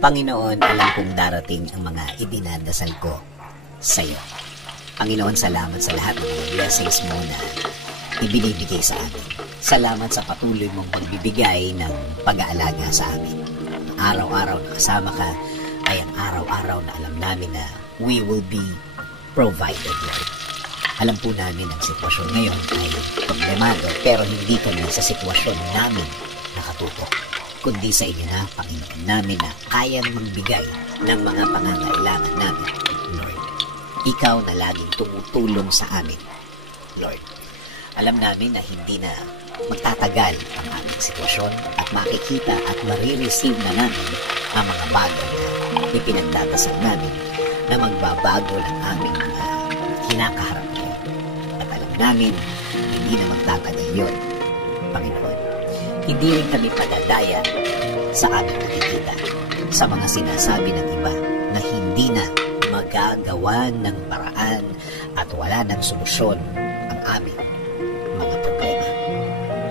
Panginoon, alam kong darating ang mga idinadasal ko sa iyo. Panginoon, salamat sa lahat ng mga blessings mo na ibinibigay sa amin. Salamat sa patuloy mong pagbibigay ng pag-aalaga sa amin. Araw-araw na kasama ka ay ang araw-araw na alam namin na we will be provided, Lord. Alam po namin ang sitwasyon ngayon ay problemado, pero hindi kami sa sitwasyon namin nakatutok, kundi sa inyo na, Panginoon namin, na kayang magbigay ng mga pangangailangan namin, Lord. Ikaw na laging tumutulong sa amin, Lord. Alam namin na hindi na magtatagal ang aming sitwasyon at makikita at marireceive na namin ang mga bagay na ipinagdadasal namin na magbabago ng aming mga kinakaharap ngayon. At alam namin, hindi na magtatagal yun, Panginoon. Hindi rin kami padadaya sa aming nakikita, sa mga sinasabi ng iba na hindi na magagawa ng paraan at wala ng solusyon ang aming mga problema.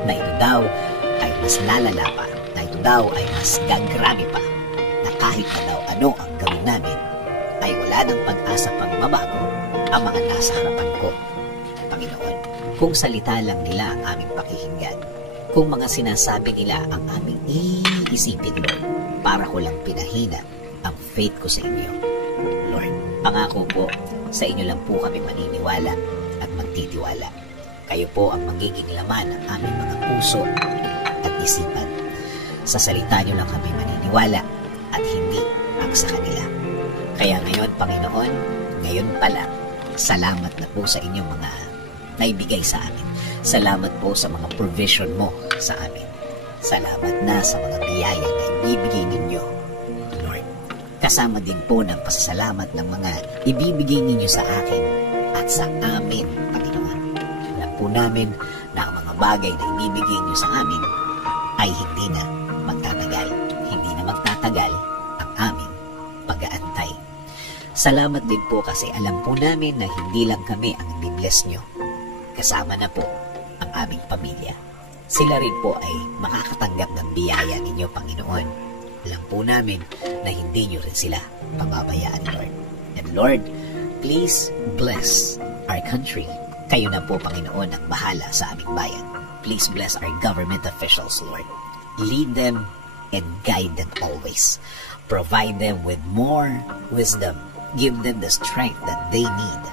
Na ito daw ay mas lalala pa, na ito daw ay mas gagrabe pa, na kahit na daw ano ang gawin namin, ay wala ng pag-asa pang mabago ang mga nasa harapan ko, Panginoon. Kung salita lang nila ang aming pakikinggan, kung mga sinasabi nila ang aming iisipin, Lord, para ko lang pinahina ang faith ko sa inyo, Lord. Pangako po, sa inyo lang po kami maniniwala at magtitiwala. Kayo po ang magiging laman ng aming mga puso at isipan. Sa salita nyo lang kami maniniwala at hindi ang sa kanila. Kaya ngayon, Panginoon, ngayon pala, salamat na po sa inyong mga naibigay sa amin. Salamat po sa mga provision mo sa amin. Salamat na sa mga biyaya na ibibigay ninyo, Lord. Kasama din po ng pasasalamat ng mga ibibigay ninyo sa akin at sa amin, Panginoon. Alam po namin na ang mga bagay na ibibigay niyo sa amin ay hindi na magtatagal. Hindi na magtatagal ang aming pag-aantay. Salamat din po kasi alam po namin na hindi lang kami ang i-bless nyo. Kasama na po ang aming pamilya. Sila rin po ay makakatanggap ng biyaya ninyo, Panginoon. Alam po namin na hindi nyo rin sila pababayaan, Lord. And Lord, please bless our country. Kayo na po, Panginoon, ang bahala sa aming bayan. Please bless our government officials, Lord. Lead them and guide them always. Provide them with more wisdom. Give them the strength that they need,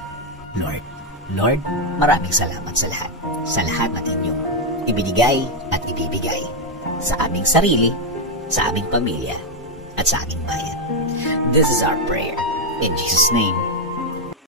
Lord. Lord, maraming salamat sa lahat. Sa lahat ng inyong ibinigay at ibibigay sa aming sarili, sa aming pamilya, at sa aming bayan. This is our prayer. In Jesus' name,